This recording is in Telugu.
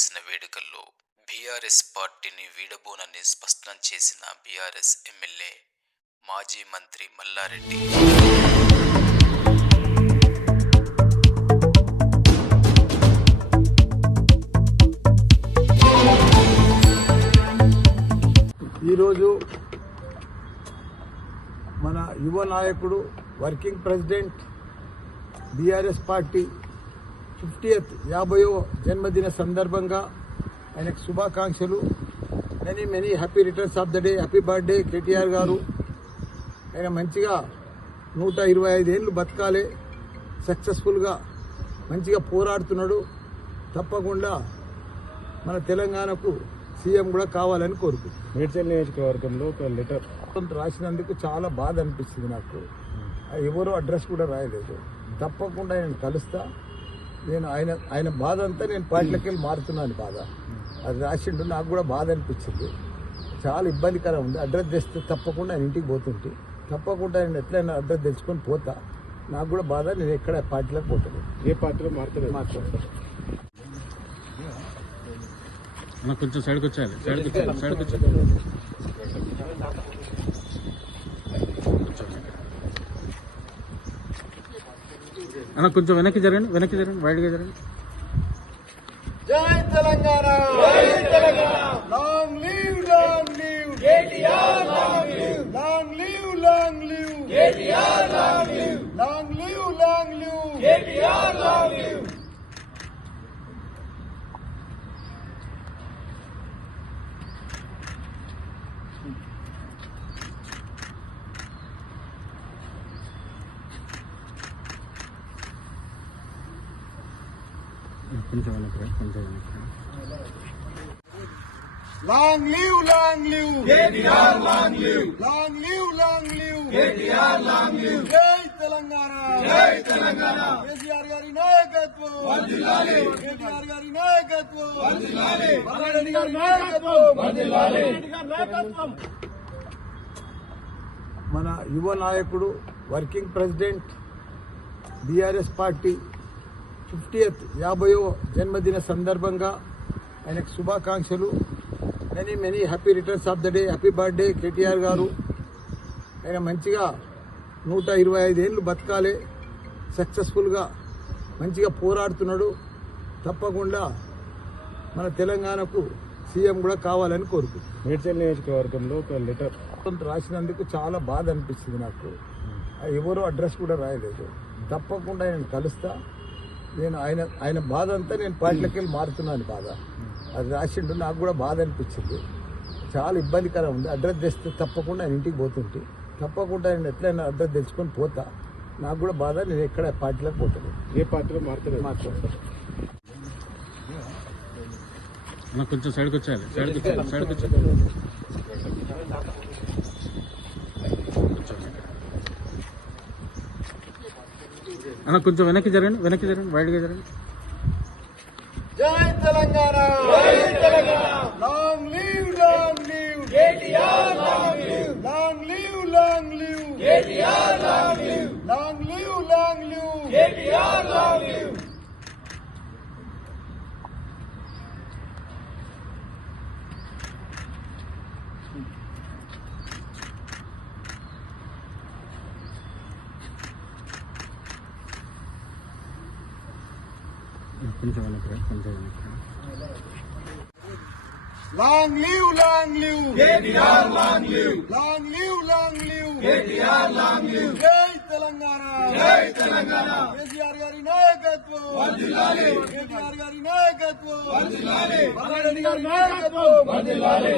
చేసిన వేడుకల్లో బీఆర్ఎస్ పార్టీని వీడబోనని స్పష్టం చేసిన బీఆర్ఎస్ ఎమ్మెల్యే మాజీ మంత్రి మల్లారెడ్డి. ఈరోజు మన యువ నాయకుడు వర్కింగ్ ప్రెసిడెంట్ బీఆర్ఎస్ పార్టీ 50వ జన్మదిన సందర్భంగా ఆయనకు శుభాకాంక్షలు. Many happy returns of the day. Happy birthday KTR గారు. ఆయన మంచిగా 125 ఏళ్ళు బతకాలి, సక్సెస్ఫుల్గా మంచిగా పోరాడుతున్నాడు. తప్పకుండా మన తెలంగాణకు సీఎం కూడా కావాలని కోరుకుంటున్నాను. మేడ్చల్ నియోజకవర్గంలో ఒక లెటర్ రాసినందుకు చాలా బాధ అనిపిస్తుంది నాకు. ఎవరో అడ్రస్ కూడా రాయలేదు. తప్పకుండా నేను కలుస్తా. నేను ఆయన బాధ అంతా నేను పార్టీలకి వెళ్ళి మారుతున్నాను. బాధ అది రాసిండు. నాకు కూడా బాధ అనిపించింది. చాలా ఇబ్బందికరం ఉంది. అడ్రస్ తెస్తే తప్పకుండా ఆయన ఇంటికి పోతుంటే తప్పకుండా నేను ఎట్లయినా అడ్రస్ తెచ్చుకొని పోతా. నాకు కూడా బాధ. నేను ఎక్కడ పార్టీలకు పోతాను. ఏ పార్టీలో మాట్లాడతాను. కొంచెం సైడ్కి వచ్చారు. అన్న కొంచెం వెనక్కి జరగండి, వైడ్గా జరగండి. జై తెలంగాణ, జై Telangana. Long live, long live KTR. Long live, long live, long live KTR. Long live, long live, long live KTR. Long live. Long live KTR. Long live, long live, long live KTR. Long live. Jai Telangana, jai Telangana. KCR గారి నాయకత్వం వర్ధిల్లాలి. KTR గారి నాయకత్వం వర్ధిల్లాలి. మల్లారెడ్డి గారి నాయకత్వం వర్ధిల్లాలి. మన యువ నాయకుడు వర్కింగ్ ప్రెసిడెంట్ బీఆర్ఎస్ పార్టీ 50వ జన్మదిన సందర్భంగా ఆయనకు శుభాకాంక్షలు. Many happy returns of the day. Happy birthday KTR గారు. ఆయన మంచిగా 125 ఏళ్ళు బతకాలి, సక్సెస్ఫుల్గా మంచిగా పోరాడుతున్నాడు. తప్పకుండా మన తెలంగాణకు సీఎం కూడా కావాలని కోరుకుంటున్నాను. మేడ్చల్ నియోజకవర్గంలో ఒక లెటర్ రాసినందుకు చాలా బాధ అనిపిస్తుంది నాకు. ఎవరో అడ్రస్ కూడా రాయలేదు. తప్పకుండా నేను కలుస్తా. నేను ఆయన బాధ అంతా నేను పార్టీలకి వెళ్ళి మారుతున్నాను. బాధ అది రాసిండు. నాకు కూడా బాధ అనిపించింది. చాలా ఇబ్బందికరం ఉంది. అడ్రస్ తెస్తే తప్పకుండా ఆయన ఇంటికి పోతుంటే తప్పకుండా నేను ఎట్లయినా అడ్రస్ తెచ్చుకొని పోతా. నాకు కూడా బాధ. నేను ఎక్కడ పార్టీలకు పోతాను. ఏ పార్టీలో మాట్లాడతాను. కొంచెం సైడ్కి వచ్చారు. కొంచెం వెనక్కి జరగండి, వైడ్గా జరగండి. జై తెలంగాణ, జై Telangana. Long live, long live KTR. Long live, long live, long live KTR. Long live, long live, long live KTR. Long live. Long live, long live KTR. Long live, long live, long live KTR. Long live. Jai Telangana, jai Telangana. KCR గారి నాయకత్వం వర్ధిల్లాలి. KTR గారి నాయకత్వం వర్ధిల్లాలి. మల్లారెడ్డి గారి నాయకత్వం వర్ధిల్లాలి.